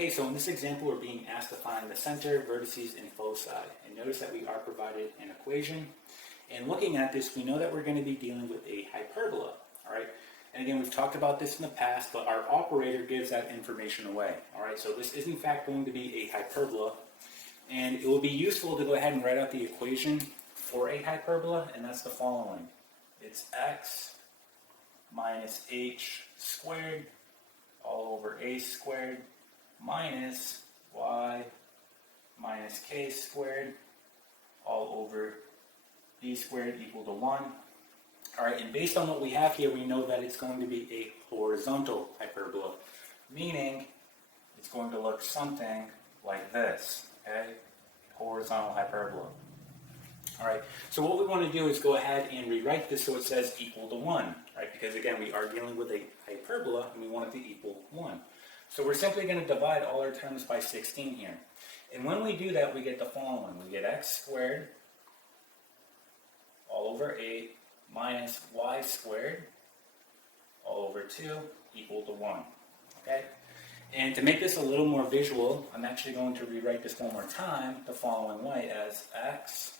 Okay, so in this example, we're being asked to find the center, vertices, and foci. And notice that we are provided an equation. And looking at this, we know that we're going to be dealing with a hyperbola, all right? And again, we've talked about this in the past, but our operator gives that information away, all right? So this is in fact going to be a hyperbola, and it will be useful to go ahead and write out the equation for a hyperbola, and that's the following. It's x minus h squared all over a squared minus y minus k squared all over b squared equal to 1. All right, and based on what we have here, we know that it's going to be a horizontal hyperbola, meaning it's going to look something like this, okay? Horizontal hyperbola. All right, so what we want to do is go ahead and rewrite this so it says equal to 1, right? Because again, we are dealing with a hyperbola and we want it to equal 1. So we're simply going to divide all our terms by 16 here. And when we do that, we get the following. We get x squared all over 8 minus y squared all over 2 equal to 1, okay? And to make this a little more visual, I'm actually going to rewrite this one more time the following way as x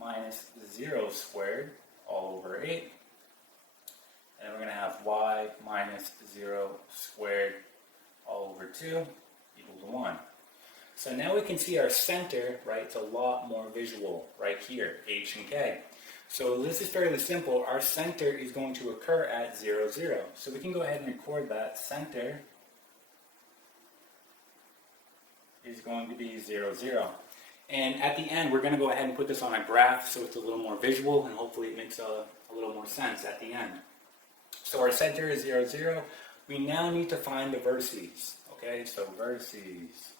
minus 0 squared all over 8. And then we're going to have y minus 0 squared all over 2 equal to 1. So now we can see our center, right? It's a lot more visual right here, h and k. So this is fairly simple. Our center is going to occur at 0, 0. So we can go ahead and record that. Center is going to be 0, 0. And at the end, we're going to go ahead and put this on a graph so it's a little more visual, and hopefully it makes a little more sense at the end. So our center is 0, 0. We now need to find the vertices. Okay, so vertices.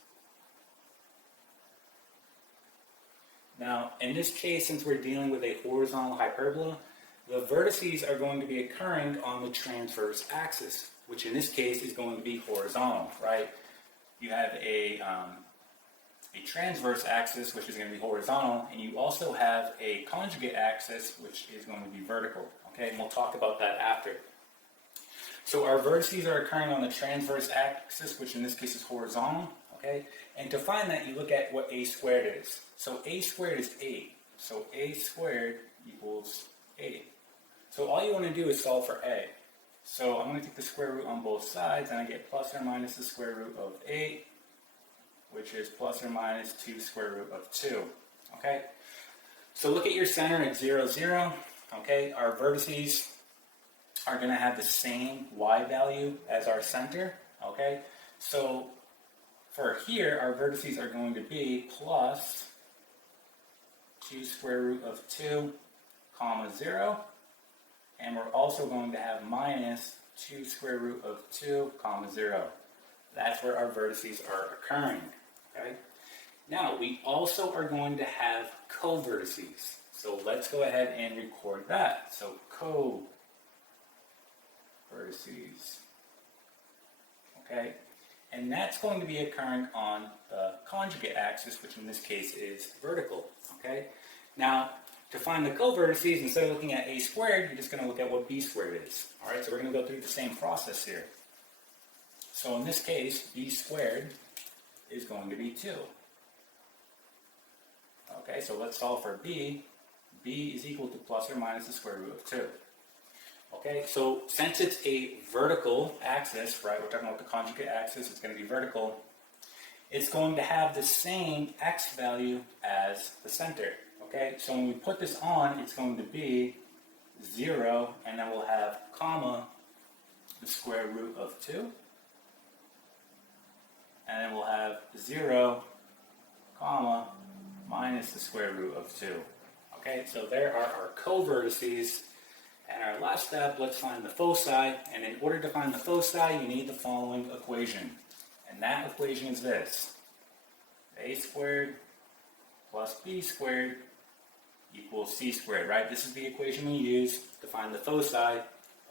Now, in this case, since we're dealing with a horizontal hyperbola, the vertices are going to be occurring on the transverse axis, which in this case is going to be horizontal, right? You have a transverse axis, which is going to be horizontal, and you also have a conjugate axis, which is going to be vertical, okay? And we'll talk about that after. So our vertices are occurring on the transverse axis, which in this case is horizontal, okay? And to find that, you look at what a squared is. So a squared is 8. So a squared equals 8. So all you want to do is solve for a. So I'm going to take the square root on both sides, and I get plus or minus the square root of 8, which is plus or minus 2 square root of 2. Okay? So look at your center at 0, 0. Okay? Our vertices are going to have the same y value as our center. Okay? So for here, our vertices are going to be plus 2 square root of 2, comma 0. And we're also going to have minus 2 square root of 2, comma 0. That's where our vertices are occurring. Okay? Now, we also are going to have co-vertices. So let's go ahead and record that. So co-vertices. Okay? And that's going to be occurring on the conjugate axis, which in this case is vertical. Okay? Now, to find the co-vertices, instead of looking at a squared, you're just going to look at what b squared is. All right? So we're going to go through the same process here. So in this case, b squared is going to be 2. Okay, so let's solve for b. b is equal to plus or minus the square root of 2. Okay, so since it's a vertical axis, right, we're talking about the conjugate axis, it's going to be vertical, it's going to have the same x value as the center. Okay, so when we put this on, it's going to be 0, and then we'll have comma the square root of 2. And then we'll have 0, comma, minus the square root of 2. Okay, so there are our co-vertices. And our last step, let's find the foci. And in order to find the foci, you need the following equation. And that equation is this. A squared plus b squared equals c squared, right? This is the equation we use to find the foci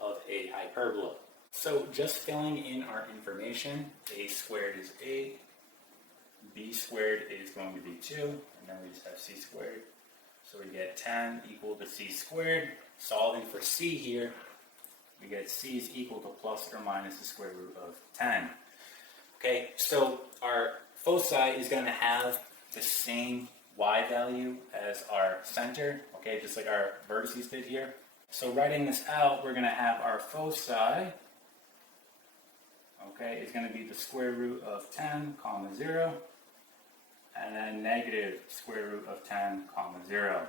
of a hyperbola. So just filling in our information, a squared is 8, b squared is going to be 2, and then we just have c squared. So we get 10 equal to c squared. Solving for c here, we get c is equal to plus or minus the square root of 10. Okay, so our foci is going to have the same y value as our center, okay, just like our vertices did here. So writing this out, we're going to have our foci, okay, is going to be the square root of 10, comma 0, and then negative square root of 10, comma 0.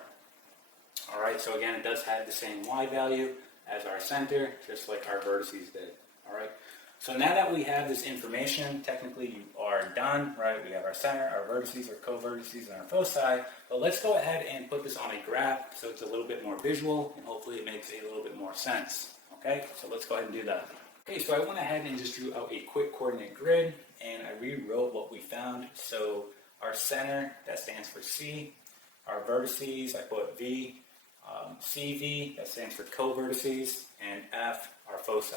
All right, so again, it does have the same y value as our center, just like our vertices did. All right, so now that we have this information, technically you are done, right? We have our center, our vertices, our co-vertices, and our foci. But let's go ahead and put this on a graph so it's a little bit more visual, and hopefully it makes a little bit more sense. Okay, so let's go ahead and do that. Okay, so I went ahead and just drew out a quick coordinate grid, and I rewrote what we found. So our center, that stands for C. Our vertices, I put V. CV, that stands for co-vertices, and F, our foci.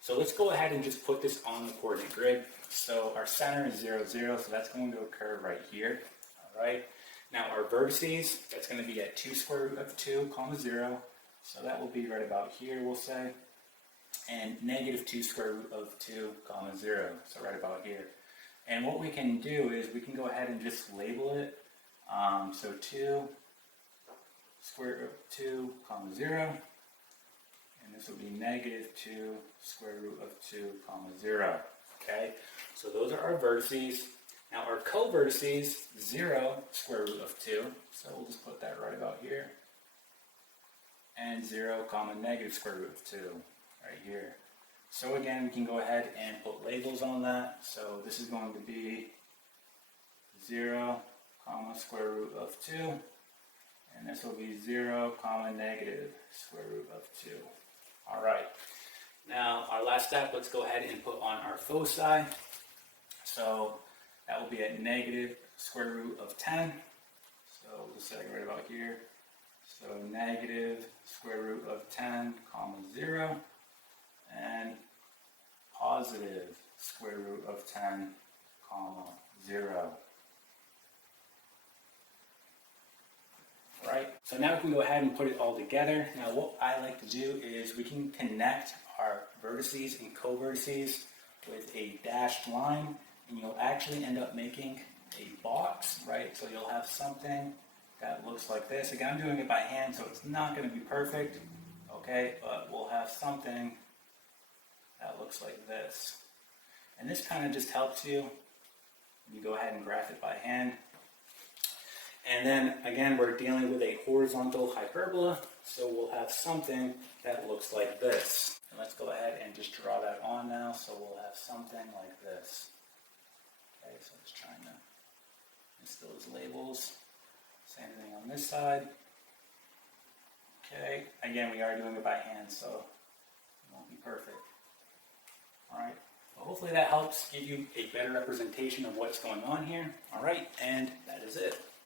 So let's go ahead and just put this on the coordinate grid. So our center is 0, 0, so that's going to occur right here. All right. Now our vertices, that's going to be at 2 square root of 2, comma 0. So that will be right about here, we'll say. And negative 2 square root of 2, comma 0. So right about here. And what we can do is we can go ahead and just label it. So 2 square root of 2, comma 0. And this will be negative 2 square root of 2, comma 0. Okay, so those are our vertices. Now our co-vertices, 0 square root of 2. So we'll just put that right about here. And 0, comma negative square root of 2, right here. So again, we can go ahead and put labels on that. So this is going to be 0, comma square root of 2. And this will be 0, comma negative square root of 2. All right. Now, our last step, let's go ahead and put on our foci. So that will be at negative square root of 10. So we'll just set it right about here. So negative square root of 10, comma 0. And positive square root of 10, comma 0. Right? So now we can go ahead and put it all together. Now what I like to do is we can connect our vertices and co-vertices with a dashed line, and you'll actually end up making a box, right? So you'll have something that looks like this. Again, I'm doing it by hand, so it's not going to be perfect, okay? But we'll have something that looks like this. And this kind of just helps you when you go ahead and graph it by hand. And then, again, we're dealing with a horizontal hyperbola, so we'll have something that looks like this. And let's go ahead and just draw that on now, so we'll have something like this. Okay, so just trying to instill those labels. Same thing on this side. Okay, again, we are doing it by hand, so it won't be perfect. All right, well, hopefully that helps give you a better representation of what's going on here. All right, and that is it.